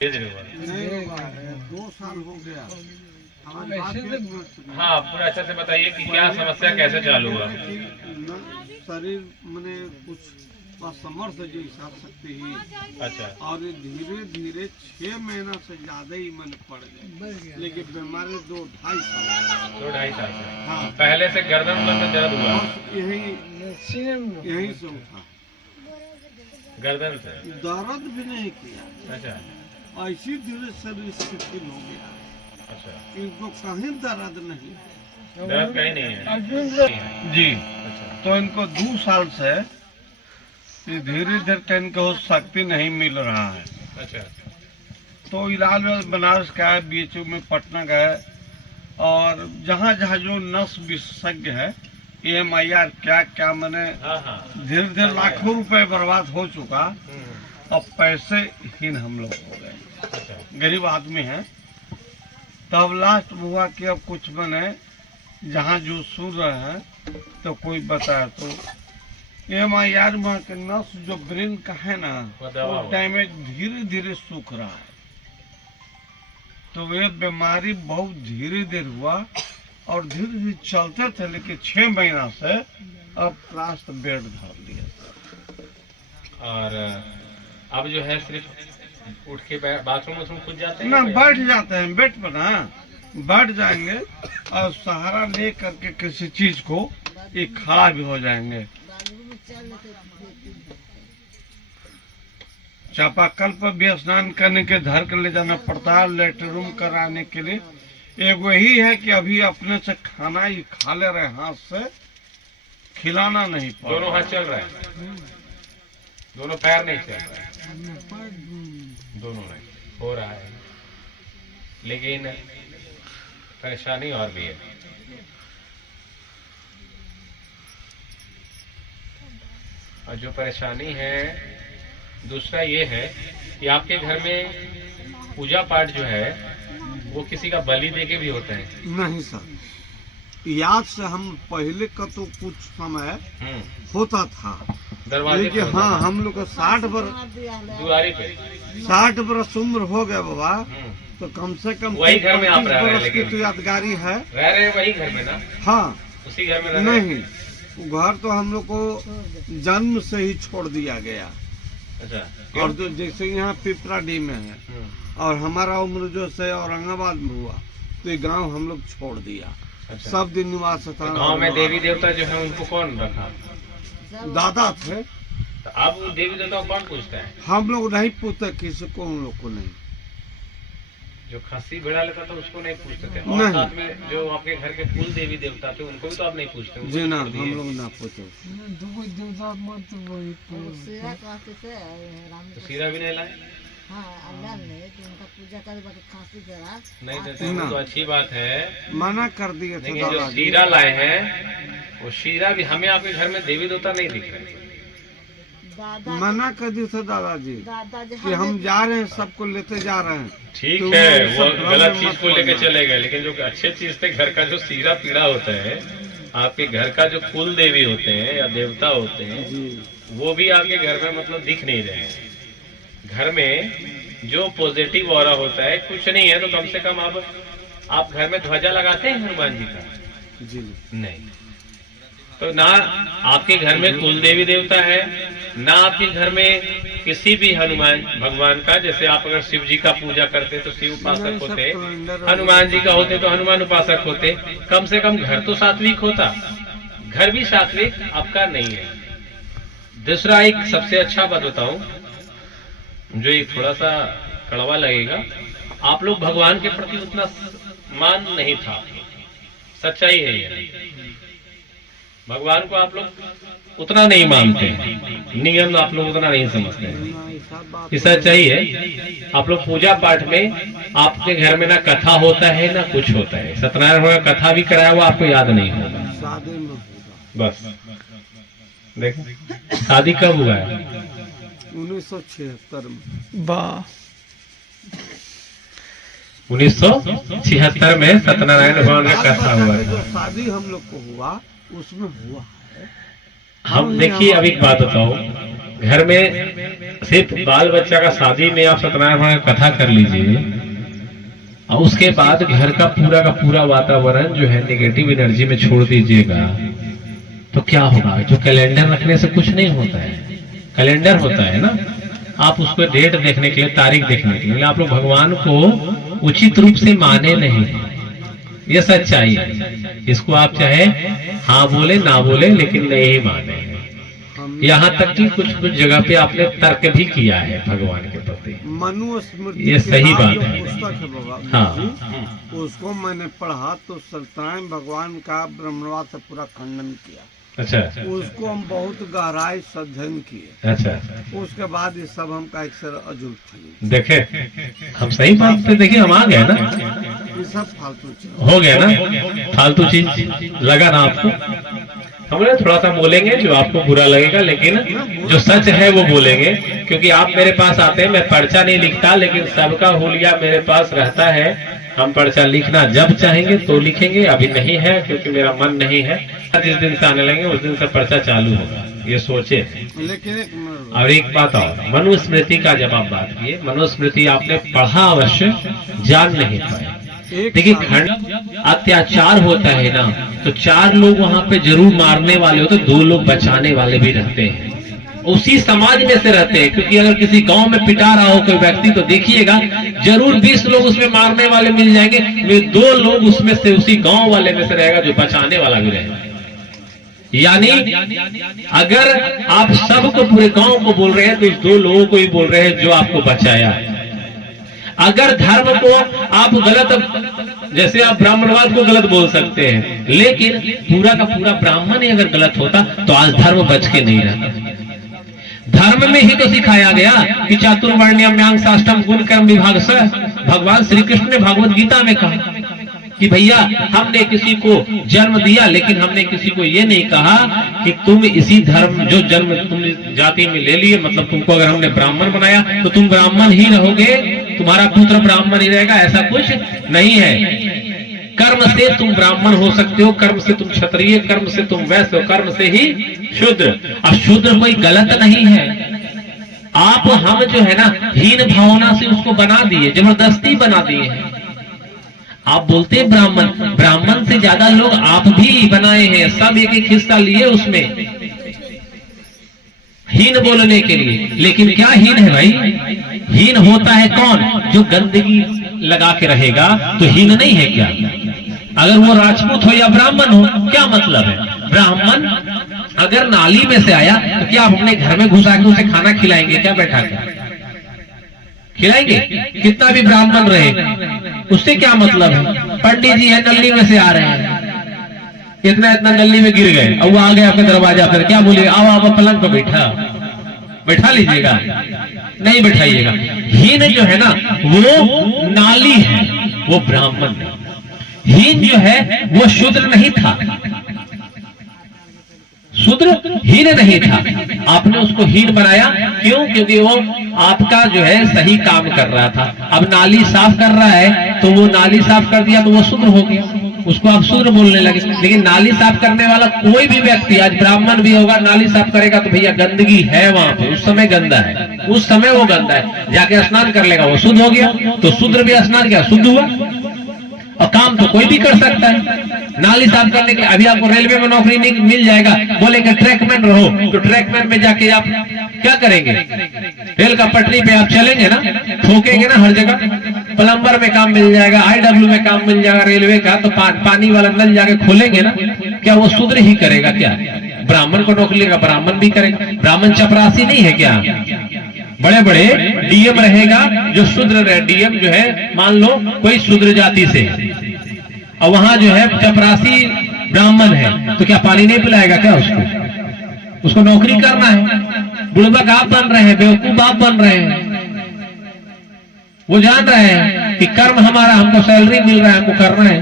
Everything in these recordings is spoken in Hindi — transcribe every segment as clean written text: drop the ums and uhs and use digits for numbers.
नहीं हुआ है, 2 साल हो गया। हाँ, पूरा अच्छा से बताइए कि क्या समस्या कैसे चालू हुआ। शरीर मैंने कुछ असमर्थ जैसा सकते ही। अच्छा। और धीरे धीरे 6 महीना से ज्यादा ही मन पड़ गए, लेकिन बीमारी 2-2.5 साल 2-2.5 साल से। हाँ, पहले से गर्दन में दर्द हुआ। यही से उठा, गर्दन से दर्द भी नहीं किया। अच्छा। ऐसी धीरे शरीर शिथिल हो गया। अच्छा, इनको कहीं दर्द नहीं, दर्द कहीं नहीं है जी। अच्छा। तो इनको 2 साल से धीरे धीरे इनको शक्ति नहीं मिल रहा है। अच्छा। तो इलाज बनारस का है, बीएचयू में पटना गए, और जहाँ जहाँ जो नस विशेषज्ञ है, EMIR क्या क्या मैंने हाँ। धीरे धीरे लाखों रुपए बर्बाद हो चुका। अब पैसे हीन हम लोग हो गए, अच्छा। गरीब आदमी हैं। तब लास्ट हुआ कि अब कुछ मैंने जहाँ जो सुन रहे हैं तो कोई बताया, तो EMIR में के नस जो ब्रेन का है ना, वो डैमेज धीरे धीरे सूख रहा है। तो ये बीमारी बहुत धीरे धीरे हुआ और धीरे धीरे चलते थे, लेकिन 6 महीना से अब लास्ट बेड धर लिया। और अब जो है सिर्फ उठ के बाथरूम खुद जाते हैं ना, बैठ जाते हैं बेड पर ना, बैठ जाएंगे और सहारा ले करके किसी चीज को ये खड़ा भी हो जाएंगे। चापाकल पर भी स्नान करने के धर कर ले जाना पड़ता है, लेटरूम कराने के लिए। एक वही है कि अभी अपने से खाना ही खा ले रहे, हाथ से खिलाना नहीं पड़। दोनों हाथ चल रहा है, दोनों पैर नहीं चल रहा है, दोनों नहीं हो रहा है, लेकिन परेशानी और भी है। और जो परेशानी है दूसरा ये है कि आपके घर में पूजा पाठ जो है वो किसी का बलि दे के भी होता है? नहीं सर, याद से हम पहले का तो कुछ समय होता था, दरवाजे लेकिन पे हाँ, हम लोग का 60 दुआरी पे 60 बरस उम्र हो गया बाबा, तो कम से कम वही घर में आप रह रहे हैं, बरस की तो यादगारी है। रह रहे हैं वही घर में ना? हाँ, उसी घर में रह रहे हैं? नहीं, घर तो हम लोग को जन्म से ही छोड़ दिया गया। अच्छा। और तो जैसे यहाँ पिपराडी में है, और हमारा उम्र जो से औरंगाबाद में हुआ, तो ये गांव हम लोग छोड़ दिया। अच्छा। सब दिन निवास स्थान गांव में देवी देवता जो है उनको कौन रखा? दादा थे। तो अब वो देवी देवता को कौन पूछता है? हम लोग नहीं पूछते किसी को, उन लोग को नहीं। जो खस्सी भेड़ा लेता था उसको नहीं पूछते थे? और नहीं। साथ में जो आपके घर के कुल देवी देवता थे उनको भी तो आप नहीं पूछते? जी ना, हम लोग ना पूछे। तो सीरा भी नहीं लाए? नहीं देते ना। तो अच्छी बात है, मना कर दिए थे लेकिन जो दादाजी। शीरा लाए हैं वो शीरा भी हमें आपके घर में देवी देवता नहीं दिख रहे। मना कर दिए थे दादाजी कि हम जा रहे हैं, सबको लेते जा रहे हैं। ठीक तो है, वो वो सब गलत भ्रम चीज मत को लेके पड़ना। चले गए, लेकिन जो अच्छे चीज थे, घर का जो सीरा पीड़ा होता है, आपके घर का जो कुल देवी होते हैं या देवता होते हैं, वो भी आपके घर में मतलब दिख नहीं रहे हैं। घर में जो पॉजिटिव ऑरा होता है कुछ नहीं है, तो कम से कम आप घर में ध्वजा लगाते हैं हनुमान जी का? जी नहीं। तो ना आपके घर में कुल देवी देवता है, ना आपके घर में किसी भी हनुमान भगवान का, जैसे आप अगर शिव जी का पूजा करते तो शिव उपासक होते, हनुमान जी का होते तो हनुमान उपासक होते। कम से कम घर तो सात्विक होता, घर भी सात्विक आपका नहीं है। दूसरा एक सबसे अच्छा बात बताऊं, जो एक थोड़ा सा कड़वा लगेगा, आप लोग भगवान के प्रति उतना मान नहीं था। सच्चाई है ये, भगवान को आप लोग उतना नहीं मानते, नियम आप लोग उतना नहीं समझते हैं। ये सच्चाई है। आप लोग पूजा पाठ में आपके घर में ना कथा होता है ना कुछ होता है। सत्यनारायण होगा, कथा भी कराया हुआ आपको याद नहीं होगा। शादी में बस देखो, शादी कब हुआ है? 1976 में। 1976 में सत्यनारायण भगवान का कथा हुआ जो था। शादी हम लोग को हुआ उसमें हुआ है। हम देखिए, अब एक बात बताओ, घर में सिर्फ बाल बच्चा का शादी में आप सत्यनारायण का कथा कर लीजिए और उसके बाद घर का पूरा वातावरण जो है नेगेटिव एनर्जी में छोड़ दीजिएगा तो क्या होगा। जो कैलेंडर रखने से कुछ नहीं होता है, कैलेंडर होता है ना, आप उसको डेट देखने के लिए, तारीख देखने के लिए, आप लोग भगवान को उचित रूप से माने नहीं, ये सच्चाई है। इसको आप चाहे हाँ बोले ना बोले लेकिन नहीं माने। यहाँ तक कि कुछ जगह पे आपने तर्क भी किया है भगवान के प्रति, मनुस्मृति ये सही बात है। पुस्तक है बाबा, हाँ उसको मैंने पढ़ा तो सत्यनारायण भगवान का ब्रह्मवाद से पूरा खंडन किया। अच्छा उसको हम बहुत गहराई से अध्ययन किए। अच्छा उसके बाद ये सब हमका एक सर अजूब थी। देखे हम सही बात पे, देखिए हम आ गए ना, ये सब फालतू चीज हो गया ना, फालतू चीज लगा ना आपको। हम लोग थोड़ा सा बोलेंगे जो आपको बुरा लगेगा, लेकिन जो सच है वो बोलेंगे, क्योंकि आप मेरे पास आते हैं, मैं पर्चा नहीं लिखता, लेकिन सबका हुलिया मेरे पास रहता है। हम पर्चा लिखना जब चाहेंगे तो लिखेंगे, अभी नहीं है क्योंकि मेरा मन नहीं है। जिस दिन से आने लगेंगे उस दिन से पर्चा चालू होगा, ये सोचे। लेकिन और एक बात और, मनुस्मृति का जब आप बात किए, मनुस्मृति आपने पढ़ा अवश्य, जान नहीं पाए। देखिए खंड अत्याचार होता है ना, तो 4 लोग वहां पे जरूर मारने वाले होते, 2 लोग बचाने वाले भी रहते हैं, उसी समाज में से रहते हैं। क्योंकि अगर किसी गांव में पिटा रहा हो कोई व्यक्ति तो देखिएगा जरूर 20 लोग उसमें मारने वाले मिल जाएंगे, 2 लोग उसमें से उसी गांव वाले में से रहेगा जो बचाने वाला भी रहेगा। यानी अगर आप सबको, पूरे गांव को बोल रहे हैं तो उस 2 लोगों को ही बोल रहे हैं जो आपको बचाया। अगर धर्म को आप गलत, जैसे आप ब्राह्मणवाद को गलत बोल सकते हैं, लेकिन पूरा का पूरा ब्राह्मण ही अगर गलत होता तो आज धर्म बच के नहीं रहता। धर्म में ही तो सिखाया गया कि चातुर्वर्ण्यम शास्त्रम गुण कर्म विभाग से। भगवान श्री कृष्ण ने भगवत गीता में कहा कि भैया हमने किसी को जन्म दिया, लेकिन हमने किसी को ये नहीं कहा कि तुम इसी धर्म, जो जन्म तुम जाति में ले लिए, मतलब तुमको अगर हमने ब्राह्मण बनाया तो तुम ब्राह्मण ही रहोगे, तुम्हारा पुत्र ब्राह्मण ही रहेगा, ऐसा कुछ नहीं है। कर्म से तुम ब्राह्मण हो सकते हो, कर्म से तुम क्षत्रिय, कर्म से तुम वैश्य हो, कर्म से ही शूद्र। अब शूद्र कोई गलत नहीं है, आप हम जो है ना हीन भावना से उसको बना दिए, जबरदस्ती बना दिए हैं। आप बोलते हैं ब्राह्मण, ब्राह्मण से ज्यादा लोग आप भी बनाए हैं, सब एक एक हिस्सा लिए उसमें हीन बोलने के लिए। लेकिन क्या हीन है भाई? हीन होता है कौन? जो गंदगी लगा के रहेगा तो हीन नहीं है क्या? अगर वो राजपूत हो या ब्राह्मण हो, क्या मतलब है? ब्राह्मण अगर नाली में से आया तो क्या आप अपने घर में घुसा के उसे खाना खिलाएंगे क्या? बैठा के खिलाएंगे? कितना भी ब्राह्मण रहे उससे क्या मतलब है? पंडित जी है, नल्ली में से आ रहे हैं, इतना इतना नल्ली में गिर गए, अब वो आ गए आपके दरवाजा पर, क्या बोलिए? आओ आप पलंग पर बैठा लीजिएगा? नहीं बैठाइएगा। हीन जो है ना वो नाली है, वो ब्राह्मण है। हीन जो है वो शूद्र नहीं था, शूद्र हीन नहीं था, आपने उसको हीन बनाया। क्यों? क्योंकि वो आपका जो है सही काम कर रहा था। अब नाली साफ कर रहा है तो वो नाली साफ कर दिया तो वो शूद्र हो गया, उसको आप शूद्र बोलने लगे। लेकिन नाली साफ करने वाला कोई भी व्यक्ति, आज ब्राह्मण भी होगा, नाली साफ करेगा तो भैया गंदगी है वहां पे, उस समय गंदा है, उस समय वो गंदा है, जाके स्नान कर लेगा, वो शुद्ध हो गया। तो शूद्र भी स्नान किया, शुद्ध हुआ। और काम तो कोई भी कर सकता है, नाली साफ करने के लिए। अभी आपको रेलवे में नौकरी नहीं मिल जाएगा, बोलेंगे ट्रैकमैन रहो, तो ट्रैकमैन में जाके आप क्या करेंगे? रेल का पटरी पे आप चलेंगे ना, ठोकेंगे ना हर जगह। प्लम्बर में काम मिल जाएगा, IW में काम मिल जाएगा रेलवे का, तो पानी वाला नल जाके खोलेंगे ना, क्या वो शूद्र ही करेगा क्या? ब्राह्मण को नौकरी लेगा, ब्राह्मण भी करेगा। ब्राह्मण चपरासी नहीं है क्या? बड़े बड़े डीएम रहेगा जो शूद्र रहे, डीएम जो है मान लो कोई शूद्र जाति से, और वहां जो है चपरासी ब्राह्मण है, तो क्या पानी नहीं पिलाएगा क्या उसको? उसको नौकरी करना है। बुड़बक आप बन रहे हैं, बेवकूफ आप बन रहे हैं। वो जान रहे हैं कि कर्म हमारा, हमको सैलरी मिल रहा है, हमको करना है।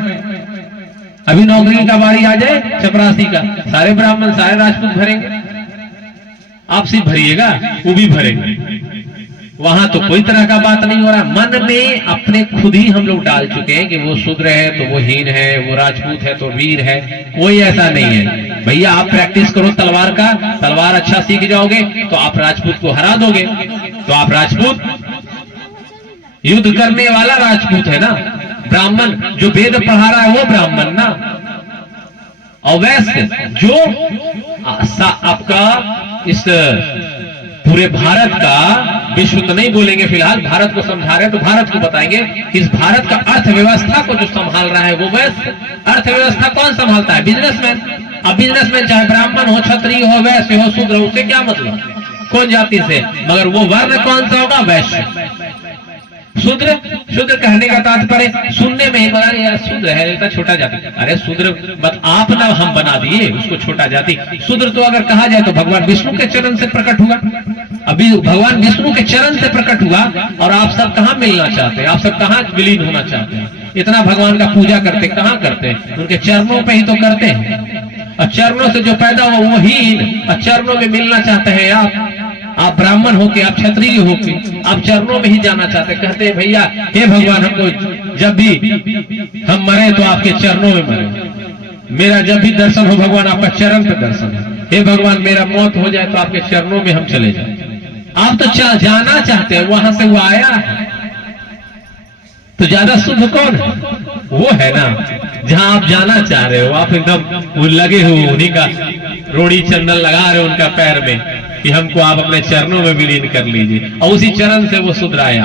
अभी नौकरी का बारी आ जाए चपरासी का, सारे ब्राह्मण सारे राजपूत भरेंगे, आप सिर्फ भरिएगा, वो भी भरेंगे। वहां तो कोई तरह का बात नहीं हो रहा। मन में अपने खुद ही हम लोग डाल चुके हैं कि वो शूद्र है तो वो हीन है, वो राजपूत है तो वीर है। कोई ऐसा नहीं है भैया। आप प्रैक्टिस करो तलवार का, तलवार अच्छा सीख जाओगे तो आप राजपूत को हरा दोगे। तो आप राजपूत, युद्ध करने वाला राजपूत है ना। ब्राह्मण जो वेद पढ़ा रहा है वो ब्राह्मण ना। और वैसे जो आपका इस पूरे भारत का, विश्व तो नहीं बोलेंगे फिलहाल, भारत को समझा रहे हैं तो भारत को बताएंगे कि इस भारत का अर्थव्यवस्था को जो संभाल रहा है वो वैश्य। अर्थव्यवस्था कौन संभालता है? बिजनेसमैन। अब बिजनेसमैन चाहे ब्राह्मण हो, क्षत्रिय हो, वैश्य हो, शूद्र हो, उससे क्या मतलब, कौन जाति से, मगर वो वर्ण कौन सा होगा? वैश्य। शूद्र, शूद्र कहने का तात्पर्य सुनने में ही बता यार शूद्र है, इतना छोटा जाति। अरे शूद्र बस आप ना हम बना दिए उसको छोटा जाति। शूद्र तो अगर कहा जाए तो भगवान विष्णु के चरण से प्रकट हुआ। अभी भगवान विष्णु के चरण से प्रकट हुआ और आप सब कहाँ मिलना चाहते हैं? आप सब कहाँ विलीन होना चाहते हैं? इतना भगवान का पूजा करते कहाँ करते हैं? उनके चरणों पे ही तो करते हैं। और चरणों से जो पैदा हुआ वो हीन, और चरणों में मिलना चाहते हैं आप ब्राह्मण होके, आप क्षत्रिय होके, आप चरणों में ही जाना चाहते। कहते हैं भैया हे भगवान, हमको जब भी हम मरे तो आपके चरणों में मरे। मेरा जब भी दर्शन हो भगवान आपका चरण पे दर्शन है। हे भगवान मेरा मौत हो जाए तो आपके चरणों में हम चले जाए। आप तो जाना चाहते हैं, वहां से वो आया है। तो ज्यादा शुद्ध कौन है? वो है ना जहां आप जाना चाह रहे हो। आप एकदम लगे हो, उन्हीं का रोड़ी चंदन लगा रहे हो उनका पैर में कि हमको आप अपने चरणों में विलीन कर लीजिए, और उसी चरण से वो शुद्ध आया,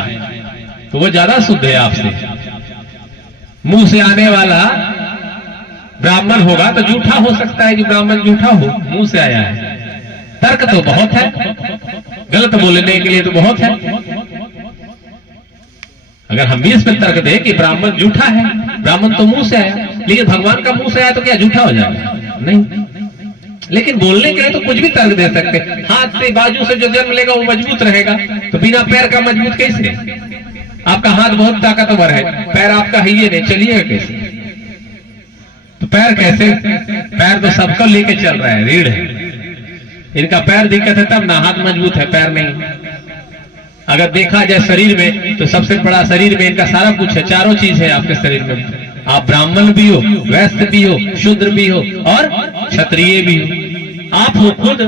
तो वो ज्यादा शुद्ध है आपसे। मुंह से आने वाला ब्राह्मण होगा तो झूठा हो सकता है कि ब्राह्मण झूठा हो, मुंह से आया है। तर्क तो बहुत है, गलत बोलने के लिए तो बहुत है। अगर हम भी इस पर तर्क दें कि ब्राह्मण झूठा है, ब्राह्मण तो मुंह से आया, लेकिन भगवान का मुंह से आया तो क्या झूठा हो जाएगा? नहीं। लेकिन बोलने के लिए तो कुछ भी तर्क दे सकते। हाथ से, बाजू से जो जन्म लेगा वो मजबूत रहेगा, तो बिना पैर का मजबूत कैसे? आपका हाथ बहुत ताकतवर है, पैर आपका है ये नहीं, चलिएगा कैसे? तो पैर कैसे? पैर तो सबको लेके चल रहा है, रीढ़ है। इनका पैर दिक्कत है तब ना, हाथ मजबूत है, पैर नहीं। अगर देखा जाए शरीर में तो सबसे बड़ा शरीर में इनका सारा कुछ है, चारों चीज है आपके शरीर में। आप ब्राह्मण भी हो, वैश्य भी हो, शूद्र भी हो और क्षत्रिय भी हो। आप हो खुद,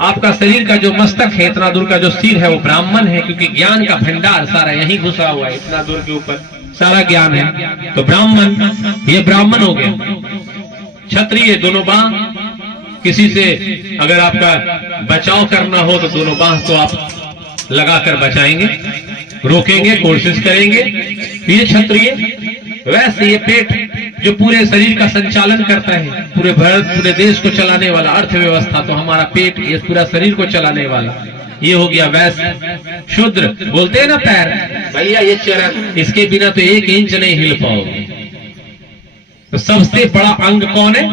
आपका शरीर का जो मस्तक है, इतना दूर का जो सिर है वो ब्राह्मण है, क्योंकि ज्ञान का भंडार सारा यहीं घुसा हुआ है, इतना दूर के ऊपर सारा ज्ञान है। तो ब्राह्मण, ये ब्राह्मण हो गया। क्षत्रिय दोनों बांह, किसी से अगर आपका बचाव करना हो तो दोनों बांह को आप लगाकर बचाएंगे, रोकेंगे, कोशिश करेंगे, ये क्षत्रिय। वैसे ये पेट जो पूरे शरीर का संचालन करता है, पूरे भारत, पूरे देश को चलाने वाला, अर्थव्यवस्था तो हमारा पेट, ये पूरा शरीर को चलाने वाला, ये हो गया वैश्य। शूद्र बोलते हैं ना पैर, भैया ये चरण, इसके बिना तो 1 इंच नहीं हिल पाओगे। तो सबसे बड़ा अंग कौन है?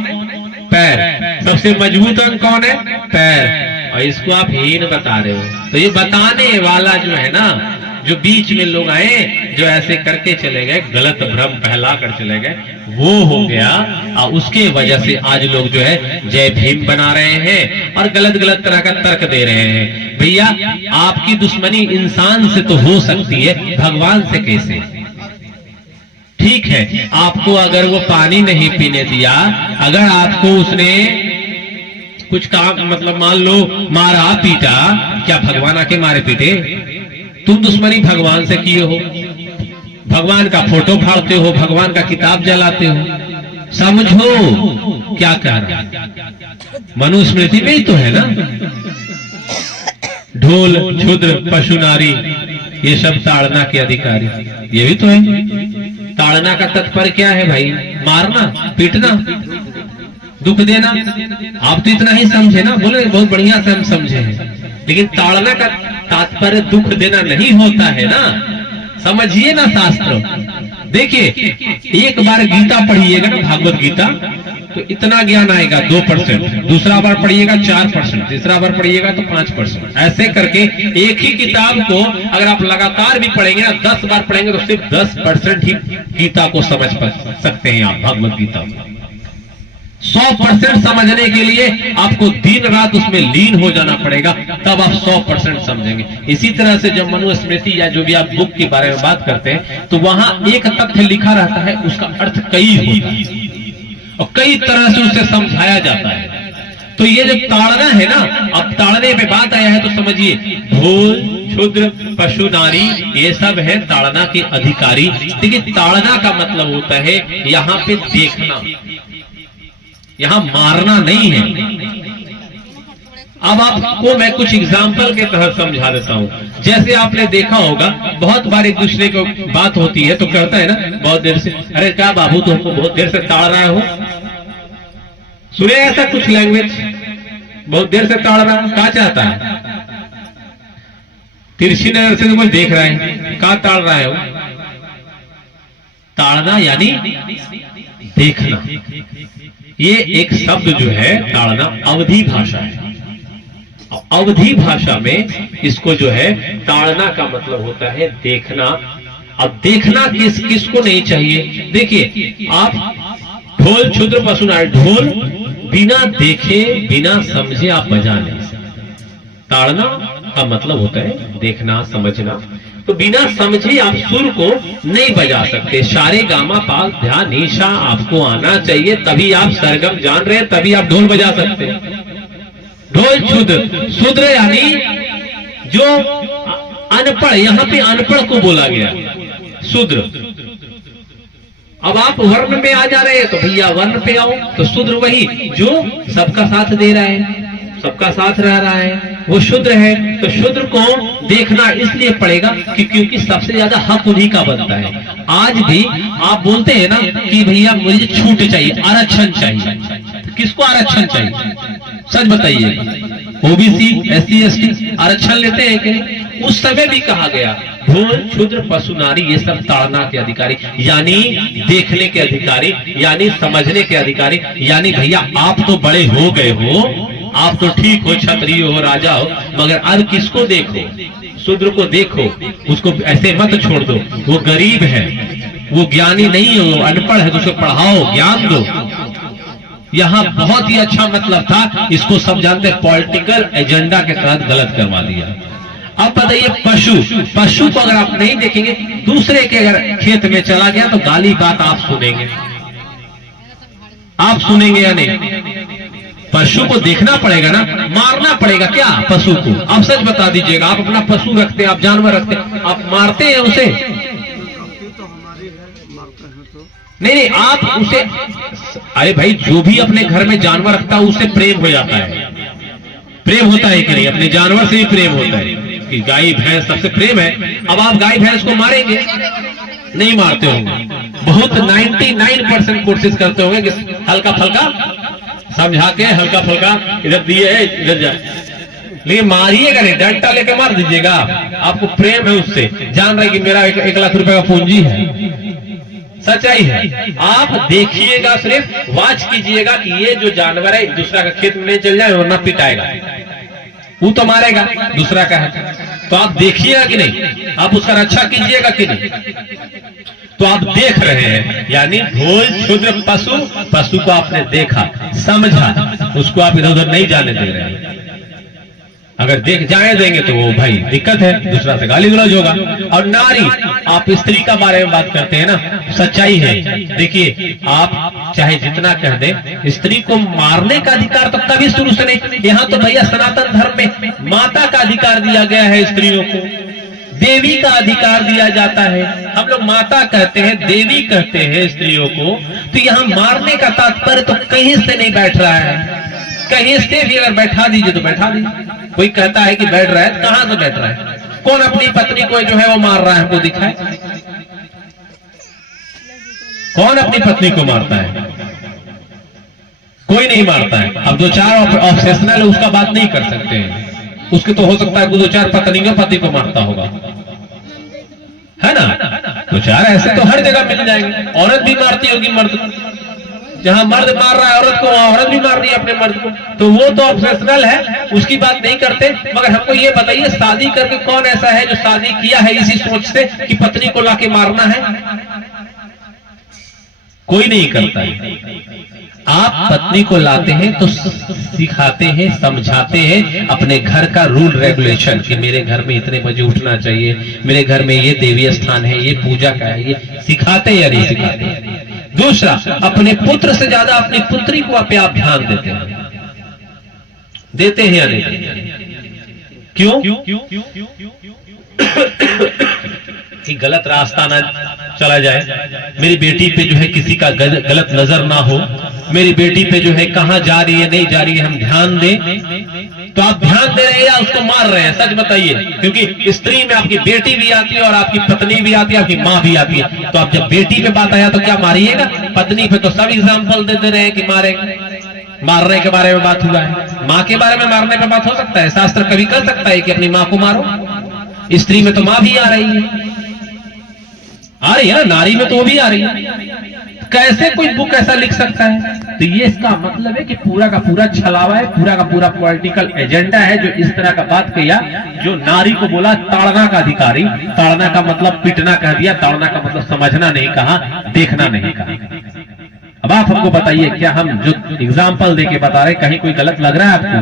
पैर। सबसे मजबूत अंग कौन है? पैर। और इसको आप हीन बता रहे हो। तो ये बताने वाला जो है ना, जो बीच में लोग आए, जो ऐसे करके चले गए, गलत भ्रम फैला कर चले गए, वो हो गया। और उसके वजह से आज लोग जो है जय भीम बना रहे हैं और गलत गलत तरह का तर्क दे रहे हैं। भैया आपकी दुश्मनी इंसान से तो हो सकती है, भगवान से कैसे? ठीक है, आपको अगर वो पानी नहीं पीने दिया, अगर आपको उसने कुछ काम, मतलब मान लो मारा पीटा, क्या भगवान आके मारे पीटे? तुम दुश्मनी भगवान से किए हो, भगवान का फोटो फाड़ते हो, भगवान का किताब जलाते हो। समझो क्या कह रहा, मनुस्मृति में ही तो है ना। ढोल, क्षुद्र, पशु, नारी, ये सब ताड़ना के अधिकारी, ये भी तो है। ताड़ना का तात्पर्य क्या है भाई? मारना, पीटना, दुख देना। आप तो इतना ही समझे ना, बोले बहुत बढ़िया से हम समझे हैं, लेकिन ताड़ना का तात्पर्य दुख देना नहीं होता है ना। समझिए ना शास्त्र। देखिए, एक बार गीता पढ़िएगा ना, भागवत गीता, तो इतना ज्ञान आएगा 2%, दूसरा बार पढ़िएगा 4%, तीसरा बार पढ़िएगा तो 5%। ऐसे करके एक ही किताब को अगर आप लगातार भी पढ़ेंगे ना, 10 बार पढ़ेंगे तो सिर्फ 10% ही गीता को समझ सकते हैं आप, भागवत गीता। 100% समझने के लिए आपको दिन रात उसमें लीन हो जाना पड़ेगा, तब आप 100% समझेंगे। इसी तरह से जब मनुस्मृति या जो भी आप बुक के बारे में बात करते हैं तो वहां एक तथ्य लिखा रहता है, उसका अर्थ कई होता है और कई तरह से उसे समझाया जाता है। तो ये जो ताड़ना है ना, अब ताड़ने पे बात आया है तो समझिए, ढोल, क्षुद्र, पशु, नारी, ये सब है ताड़ना के अधिकारी। देखिए ताड़ना का मतलब होता है यहाँ पे देखना, यहाँ मारना नहीं है। अब आपको मैं कुछ एग्जाम्पल के तहत समझा देता हूँ। जैसे आपने देखा होगा बहुत बार एक दूसरे को बात होती है तो कहता है ना बहुत देर से, अरे क्या बाबू तुमको बहुत देर से ताड़ रहा हो, सुने ऐसा कुछ लैंग्वेज, बहुत देर से ताड़ रहा, क्या चाहता है, तिरछी नजर से तुमको देख रहा है, क्या ताड़ रहा है वो? ताड़ना यानी देखना। ये एक शब्द जो है ताड़ना अवधी भाषा है। अवधी भाषा में इसको जो है ताड़ना का मतलब होता है देखना। अब देखना किसको नहीं चाहिए? देखिए आप ढोल, क्षुद्र, पशु, नारी, ढोल बिना देखे बिना समझे आप बजा नहीं सकते। ताड़ना का मतलब होता है देखना, समझना। तो बिना समझे आप सुर को नहीं बजा सकते। सारे गामा पाल ध्यान निशा आपको आना चाहिए, तभी आप सरगम जान रहे हैं, तभी आप ढोल बजा सकते हैं। ढोल क्षुद्र, शूद्र यानी जो अनपढ़, यहाँ पे अनपढ़ को बोला गया शूद्र। अब आप वर्ण में आ जा रहे हैं तो भैया वर्ण पे आओ, तो शूद्र वही जो सबका साथ दे रहा है, सबका साथ रह रहा है, वो शूद्र है। तो शूद्र को देखना इसलिए पड़ेगा कि क्योंकि सबसे ज्यादा हक उन्हीं का बनता है। आज भी आप बोलते हैं ना कि भैया मुझे छूट चाहिए, आरक्षण चाहिए, किसको आरक्षण चाहिए? सच बताइए। ओबीसी, एससी, एसटी आरक्षण लेते हैं कि? उस समय भी कहा गया ढोल, क्षुद्र, पशु, नारी ये सब ताड़ना के अधिकारी, यानी देखने के अधिकारी, यानी समझने के अधिकारी। यानी भैया आप तो बड़े हो गए हो, आप तो ठीक हो, क्षत्रिय हो, राजा हो, मगर अब किसको देखो? शूद्र को देखो, उसको ऐसे मत छोड़ दो। वो गरीब है, वो ज्ञानी नहीं हो, अनपढ़ है, तो उसको पढ़ाओ, ज्ञान दो। यहाँ बहुत ही अच्छा मतलब था, इसको सब जानते, पॉलिटिकल एजेंडा के तहत गलत करवा दिया। अब बताइए पशु को अगर आप नहीं देखेंगे, दूसरे के अगर खेत में चला गया तो गाली बात आप सुनेंगे, आप सुनेंगे या नहीं? पशु को देखना पड़ेगा ना, मारना पड़ेगा क्या पशु को? आप सच बता दीजिएगा, आप अपना पशु रखते हैं, आप जानवर रखते हैं, आप मारते हैं उसे? नहीं, आप उसे, अरे भाई जो भी अपने घर में जानवर रखता है उससे प्रेम हो जाता है। प्रेम होता है कि नहीं? अपने जानवर से भी प्रेम होता है कि गाय भैंस सबसे प्रेम है। अब आप गाय भैंस को मारेंगे? नहीं मारते होंगे। बहुत 99% कोशिश करते होंगे कि हल्का फल्का समझा के, हल्का फल्का इधर दिए इधर जाए, लेकिन मारिएगा नहीं, डंडा लेकर मार दीजिएगा। आपको प्रेम है उससे, जान रहे कि मेरा 1 लाख रुपए का पूंजी है, सच्चाई है। आप देखिएगा, सिर्फ वाच कीजिएगा कि ये जो जानवर है दूसरा का खेत में नहीं चल जाए वरना पिटाएगा, वो तो मारेगा, दूसरा का है। तो आप देखिएगा कि नहीं, आप उसका रक्षा कीजिएगा कि नहीं? तो आप देख रहे हैं, यानी ढोल, क्षुद्र, पशु को आपने देखा, समझा, उसको आप इधर उधर नहीं जाने दे रहे हैं। अगर देख जाए देंगे तो वो भाई दिक्कत है, दूसरा से गाली गलौज होगा। और नारी, आप स्त्री का बारे में बात करते हैं ना, सच्चाई है। देखिए आप चाहे जितना कह दें, स्त्री को मारने का अधिकार तो कभी शुरू से नहीं। यहाँ तो भैया सनातन धर्म में माता का अधिकार दिया गया है, स्त्रियों को देवी का अधिकार दिया जाता है। हम लोग माता कहते हैं, देवी कहते हैं स्त्रियों को। तो यहाँ मारने का तात्पर्य तो कहीं से नहीं बैठ रहा है। कहीं से भी अगर बैठा दीजिए तो बैठा दीजिए। कोई कहता है कि बैठ रहा है, कहां से बैठ रहा है? कौन अपनी पत्नी को जो है वो मार रहा है, हमको दिखाए। कौन अपनी पत्नी को मारता है? कोई नहीं मारता है। अब 2-4 ऑब्सेशनल है, उसका बात नहीं कर सकते हैं। उसके तो हो सकता है 2-4 पत्नियों पति को मारता होगा, है ना? 2-4 ऐसे तो हर जगह मिल जाएंगे। औरत भी मारती होगी मर्द, जहां मर्द मार रहा है औरत को, वहां औरत भी मार रही है अपने मर्द को। तो वो तो ऑब्सेशनल है, उसकी बात नहीं करते। मगर हमको ये बताइए, शादी करके कौन ऐसा है जो शादी किया है इसी सोच से कि पत्नी को लाके मारना है? कोई नहीं करता है। आप पत्नी को लाते हैं तो सिखाते हैं, समझाते हैं अपने घर का रूल रेगुलेशन कि मेरे घर में इतने बजे उठना चाहिए, मेरे घर में ये देवी स्थान है, ये पूजा का है, ये सिखाते हैं या नहीं सिखाते। दूसरा, अपने पुत्र से ज्यादा अपनी पुत्री को आप ध्यान देते हैं या नहीं? क्यों? कि गलत रास्ता ना चला जाए, मेरी बेटी पे जो है किसी का गलत नजर ना हो, मेरी बेटी पे जो है कहां जा रही है नहीं जा रही है हम ध्यान दें। तो आप ध्यान दे रहे हैं या उसको मार रहे हैं? सच बताइए, क्योंकि स्त्री में आपकी बेटी भी आती है और आपकी पत्नी भी आती है, आपकी माँ भी आती है। तो आप जब बेटी पे बात आया तो क्या मारिएगा? पत्नी पे तो सब एग्जाम्पल देते रहे कि मारने के बारे में बात हुआ है। माँ के बारे में मारने पे बात हो सकता है? शास्त्र कभी कर सकता है कि अपनी माँ को मारो? स्त्री में तो माँ भी आ रही है ना, नारी में तो वो भी आ रही है। कैसे कोई बुक ऐसा लिख सकता है? तो ये इसका मतलब है कि पूरा का पूरा छलावा है, पूरा का पूरा पॉलिटिकल एजेंडा है जो इस तरह का बात किया, जो नारी को बोला ताड़ना का अधिकारी। ताड़ना का मतलब पिटना कह दिया, ताड़ना का मतलब समझना नहीं कहा, देखना नहीं कहा। अब आप हमको बताइए, क्या हम जो एग्जाम्पल देके बता रहे कहीं कोई गलत लग रहा है आपको?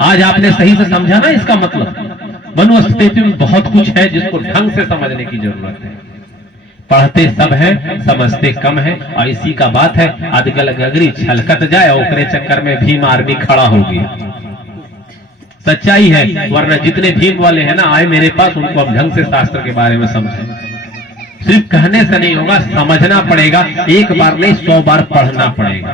आज आपने सही से समझा ना इसका मतलब? मनुस्मृति में बहुत कुछ है जिसको ढंग से समझने की जरूरत है। पढ़ते सब हैं, समझते कम है, और इसी का बात है आजकल गगरी छलकत जाए ओकरे चक्कर में भीम आर्मी खड़ा हो गया। सच्चाई है, वरना जितने भीम वाले हैं ना आए मेरे पास, उनको अब ढंग से शास्त्र के बारे में समझें। सिर्फ कहने से नहीं होगा, समझना पड़ेगा। एक बार नहीं 100 बार पढ़ना पड़ेगा,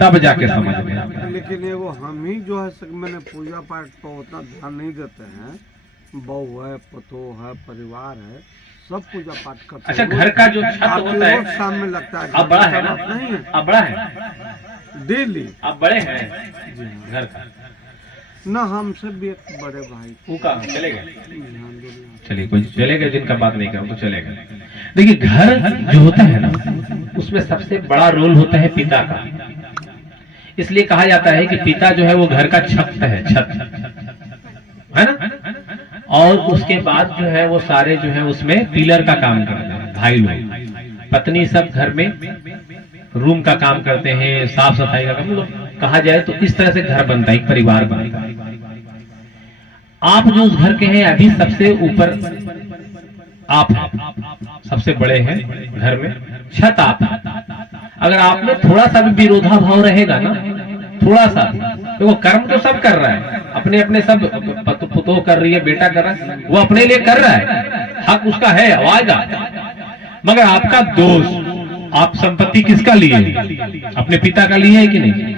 तब जाके समझ में आता है। लेकिन ये वो हम ही जो है मैंने पूजा पाठ पर उतना ध्यान नहीं देते हैं। बहू है, पतोह है, परिवार है, सब पूजा पाठ करते हैं। अच्छा, घर का जो छत होता है सामने लगता है, अब बड़ा है ना? नहीं है, अब बड़ा है डेली अब बड़े हैं घर का ना। हमसे भी एक बड़े भाई वो कहाँ चले गए? चलिए, कोई चले गए जिनका बात नहीं करूँ तो चले गए। देखिए, घर जो होता है ना, उसमें सबसे बड़ा रोल होता है पिता का। इसलिए कहा जाता है कि पिता जो है वो घर का छत है ना, और उसके बाद जो है वो सारे जो है उसमें पिलर का काम करते हैं भाई लोग। पत्नी सब घर में रूम का काम करते हैं, साफ सफाई का काम। कहा जाए तो इस तरह से घर बनता है, एक परिवार बनता है। आप जो उस घर के हैं अभी सबसे ऊपर आप सबसे बड़े हैं घर में, छत आप। अगर आप में थोड़ा सा भी विरोधाभाव रहेगा ना, थोड़ा सा, तो वो कर्म तो सब कर रहा है, अपने अपने सब पुतोह कर रही है, बेटा कर रहा है, वो अपने लिए कर रहा है, हक उसका है, आएगा। मगर आपका दोष, आप संपत्ति किसका लिए? अपने पिता का लिए है कि नहीं?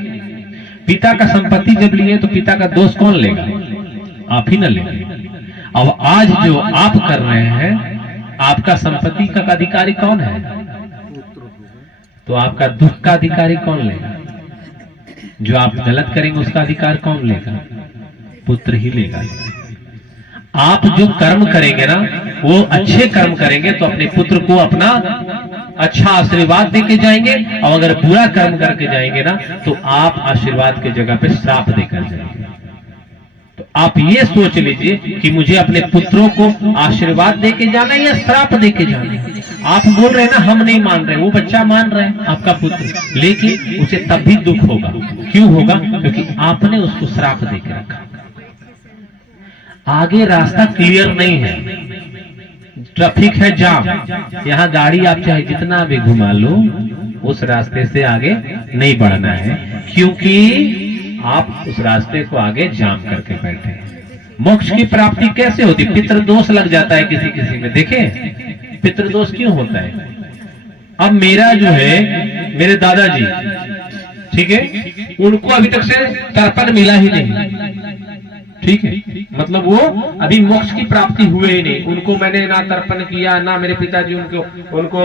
पिता का संपत्ति जब लिए तो पिता का दोष कौन लेगा? आप ही न लेंगे। अब आज जो आप कर रहे हैं, आपका संपत्ति का अधिकारी कौन है? तो आपका दुख का अधिकारी कौन लेगा? जो आप गलत करेंगे उसका अधिकार कौन लेगा? पुत्र ही लेगा। आप जो कर्म करेंगे ना, वो अच्छे कर्म करेंगे तो अपने पुत्र को अपना अच्छा आशीर्वाद देके जाएंगे, और अगर बुरा कर्म करके जाएंगे ना तो आप आशीर्वाद के जगह पे श्राप देकर जाएंगे। तो आप ये सोच लीजिए कि मुझे अपने पुत्रों को आशीर्वाद देके जाना है या श्राप देके जाना है। आप बोल रहे हैं ना हम नहीं मान रहे, वो बच्चा मान रहे हैं आपका पुत्र, लेकिन उसे तब भी दुख होगा। क्यों होगा? क्योंकि आपने उसको श्राप देके रखा। आगे रास्ता क्लियर नहीं है, ट्रैफिक है जाम, यहाँ गाड़ी आप चाहे जितना भी घुमा लो, उस रास्ते से आगे नहीं बढ़ना है, क्योंकि आप उस रास्ते को आगे जाम करके बैठे हैं। मोक्ष की प्राप्ति कैसे होती? पितृदोष लग जाता है किसी किसी में। देखें पितृदोष क्यों होता है। अब मेरा जो है, मेरे दादाजी, ठीक है, उनको अभी तक से तर्पण मिला ही नहीं, ठीक है, मतलब वो अभी मोक्ष की प्राप्ति हुए ही नहीं। उनको मैंने ना तर्पण किया, ना मेरे पिताजी उनको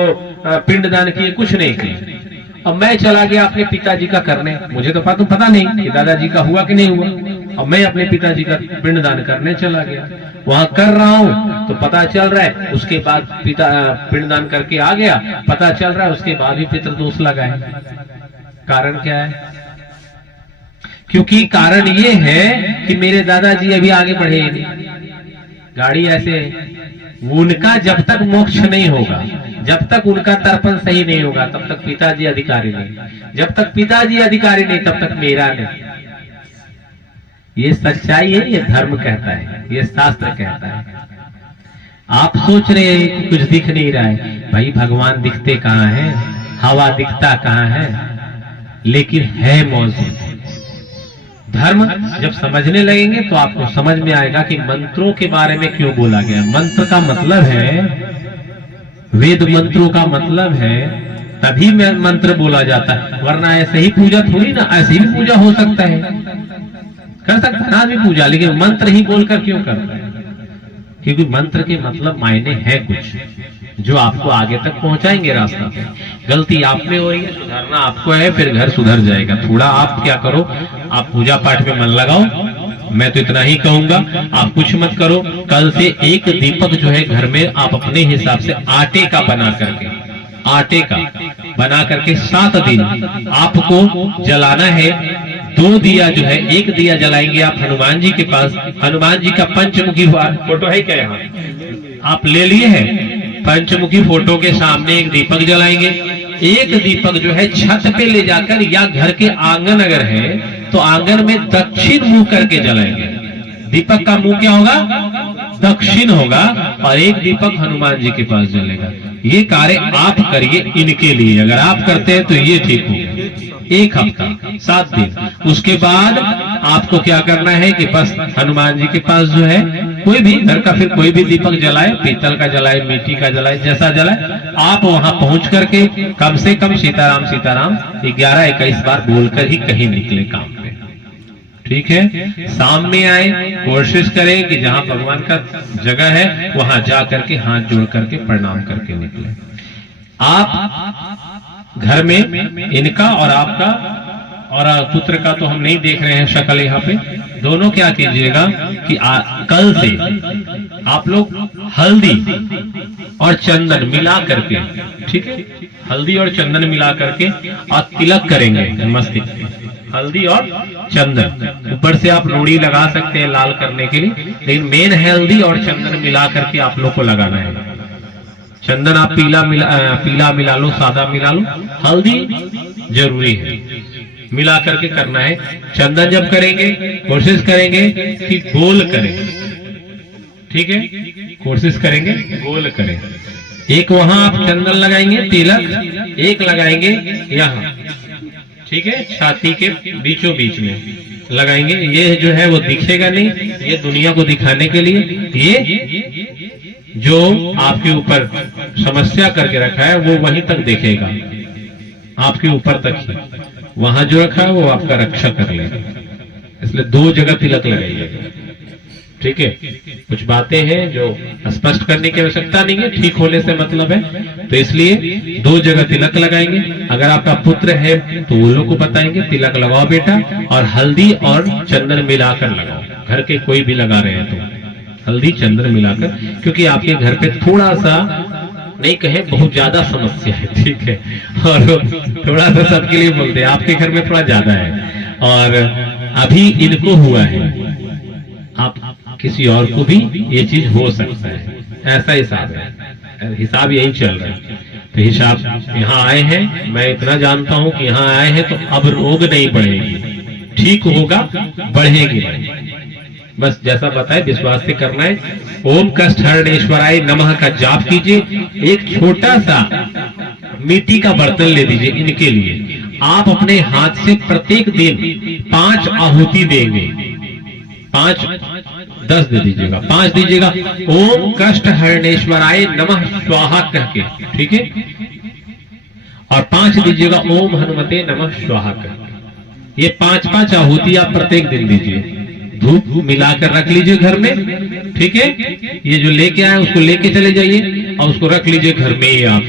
पिंडदान किए, कुछ नहीं किए। अब मैं चला गया अपने पिताजी का करने, मुझे तो पता नहीं कि दादाजी का हुआ कि नहीं हुआ। अब मैं अपने पिताजी का पिंडदान करने चला गया, वहां कर रहा हूँ तो पता चल रहा है, उसके बाद पिता पिंडदान करके आ गया, पता चल रहा है उसके बाद भी पितृदोष लगा है। कारण क्या है? क्योंकि कारण ये है कि मेरे दादाजी अभी आगे बढ़े ही नहीं। गाड़ी ऐसे है, उनका जब तक मोक्ष नहीं होगा, जब तक उनका तर्पण सही नहीं होगा तब तक पिताजी अधिकारी नहीं, जब तक पिताजी अधिकारी नहीं तब तक मेरा नहीं। ये सच्चाई है, ये धर्म कहता है, ये शास्त्र कहता है। आप सोच रहे हैं कि कुछ दिख नहीं रहा है, भाई भगवान दिखते कहाँ हैं, हवा दिखता कहाँ है, लेकिन है मौजूद। धर्म जब समझने लगेंगे तो आपको समझ में आएगा कि मंत्रों के बारे में क्यों बोला गया। मंत्र का मतलब है, वेद मंत्रों का मतलब है, तभी मंत्र बोला जाता है, वरना ऐसे ही पूजा थोड़ी ना, ऐसे ही पूजा हो सकता है, कर सकता है ना भी पूजा, लेकिन मंत्र ही बोलकर क्यों करता है? क्योंकि मंत्र के मतलब मायने है कुछ जो आपको आगे तक पहुंचाएंगे रास्ता पे। गलती आप में हो रही है, सुधारना आपको है, फिर घर सुधर जाएगा। थोड़ा आप क्या करो, आप पूजा पाठ में मन लगाओ। मैं तो इतना ही कहूंगा, आप कुछ मत करो। कल से एक दीपक जो है घर में आप अपने हिसाब से आटे का बना करके 7 दिन आपको जलाना है। 2 दिया जो है, एक दिया जलाएंगे आप हनुमान जी के पास। हनुमान जी का पंचमुखी फोटो है क्या यहाँ? आप ले लिए हैं? पंचमुखी फोटो के सामने एक दीपक जलाएंगे। एक दीपक जो है छत पे ले जाकर, या घर के आंगन अगर है तो आंगन में दक्षिण मुंह करके जलाएंगे। दीपक का मुंह क्या होगा? दक्षिण होगा। और एक दीपक हनुमान जी के पास जलेगा। ये कार्य आप करिए इनके लिए, अगर आप करते हैं तो ये ठीक होगा। 1 हफ्ता 7 दिन। उसके बाद आपको क्या करना है कि बस हनुमान जी के पास जो है कोई भी घर का फिर कोई भी दीपक जलाए, पीतल का जलाए, मिट्टी का जलाए, जैसा जलाए, आप वहां पहुंच करके कम से कम सीताराम सीताराम 11-21 बार बोलकर ही कहीं निकले काम पे। ठीक है, शाम में आए, कोशिश करें कि जहां भगवान का जगह है वहां जा करके हाथ जोड़ करके प्रणाम करके निकले। आप घर में इनका और आपका और पुत्र का तो हम नहीं देख रहे हैं शक्ल यहाँ पे, दोनों क्या कीजिएगा कि कल से आप लोग हल्दी और चंदन मिला करके, ठीक है, हल्दी और चंदन मिला करके और तिलक करेंगे मस्तिष्क पे। हल्दी और चंदन, ऊपर से आप रोड़ी लगा सकते हैं लाल करने के लिए, लेकिन मेन हल्दी और चंदन मिला करके आप लोग को लगाना है। चंदन आप पीला मिला लो, सादा मिला लो, हल्दी जरूरी है, मिला करके करना है। चंदन जब करेंगे कोशिश करेंगे कि गोल करें, ठीक है, कोशिश करेंगे गोल करें। एक वहां आप चंदन लगाएंगे, तिलक एक लगाएंगे यहाँ, ठीक है, छाती के बीचों बीच में लगाएंगे। ये जो है वो दिखेगा नहीं, ये दुनिया को दिखाने के लिए, ये जो आपके ऊपर समस्या करके रखा है वो वहीं तक देखेगा, आपके ऊपर तक ही। वहां जो रखा है वो आपका रक्षा कर लेगा, इसलिए 2 जगह तिलक लगाइएगा। ठीक है, कुछ बातें हैं जो स्पष्ट करने की आवश्यकता नहीं है, ठीक होने से मतलब है, तो इसलिए 2 जगह तिलक लगाएंगे। अगर आपका पुत्र है तो वो लोग को बताएंगे तिलक लगाओ बेटा, और हल्दी और चंदन मिलाकर लगाओ। घर के कोई भी लगा रहे हैं तो हल्दी चंदन मिलाकर, क्योंकि आपके घर पे थोड़ा सा नहीं कहे बहुत ज्यादा समस्या है, ठीक है, और थोड़ा सा सबके लिए बोलते हैं, आपके घर में थोड़ा ज्यादा है और अभी इनको हुआ है, आप किसी और को भी ये चीज हो सकता है, ऐसा हिसाब है, हिसाब यही चल रहा है। तो हिसाब यहाँ आए हैं, मैं इतना जानता हूँ कि यहाँ आए हैं तो अब रोग नहीं बढ़ेगी, ठीक होगा, बढ़ेगी। बस जैसा बताए विश्वास से करना है। ओम कष्टहरणेश्वराय नमः का जाप कीजिए। एक छोटा सा मिट्टी का बर्तन ले दीजिए इनके लिए, आप अपने हाथ से प्रत्येक दिन 5 आहुति देंगे, 10 दे दीजिएगा, 5 दीजिएगा, ओम कष्टहरणेश्वराय नमः स्वाहा करके, ठीक है, और 5 दीजिएगा ओम हनुमते नमः स्वाहा करके। ये 5-5 आहुति आप प्रत्येक दिन दीजिए। धूप मिलाकर रख लीजिए घर में, ठीक है, ये जो लेके आए उसको लेके चले जाइए और उसको रख लीजिए घर में ही। आप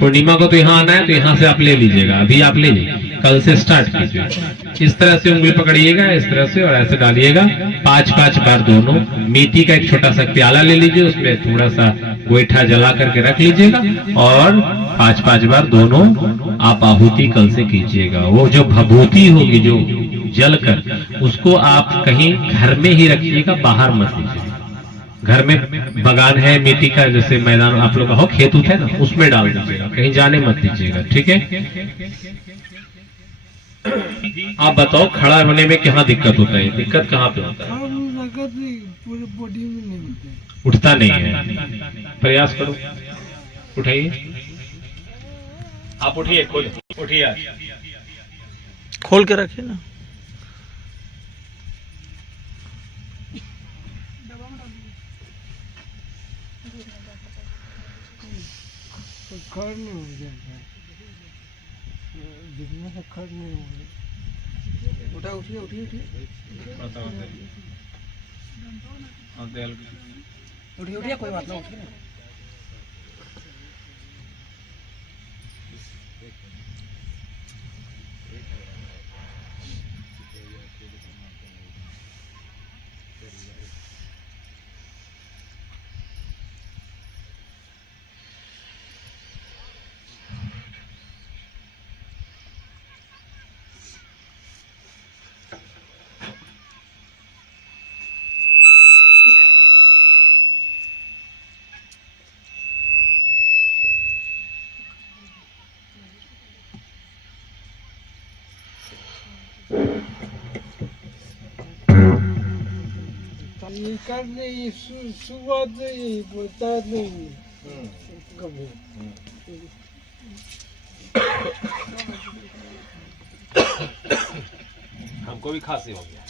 पूर्णिमा को तो यहाँ आना है तो यहाँ से आप ले लीजिएगा, अभी आप ले लीजिए, कल से स्टार्ट कीजिए। इस तरह से उंगली पकड़िएगा, इस तरह से, और ऐसे डालिएगा 5-5 बार दोनों। मिट्टी का एक छोटा सा प्याला ले लीजिए, उसमें थोड़ा सा गोईठा जला करके रख लीजिएगा और 5-5 बार दोनों आप आहुति कल से कीजिएगा। वो जो भभूति होगी जो जल कर, उसको आप कहीं घर में ही रखिएगा, बाहर मत लीजिए, घर में बगान है मिट्टी का, जैसे मैदान आप लोग का हो, खेत उत है ना, उसमें डाल दीजिएगा, कहीं जाने मत दीजिएगा, ठीक है। आप बताओ खड़ा होने में कहाँ दिक्कत होता है, दिक्कत कहाँ पे होता है? पूरे बॉडी में नहीं होते, उठता नहीं है, प्रयास करो, उठाइए, आप उठिए, खोल उठिए, खोल के रखिए ना। खड़ नहीं हो जाएगा, जितना से खड़ नहीं हो। उठा उठिए उठिए उठिए उठिए उठिए, कोई बात ना, उठिए ना। निकल नहीं, सुबह नहीं, बोलता नहीं कभी। हमको भी खांसी हो गया।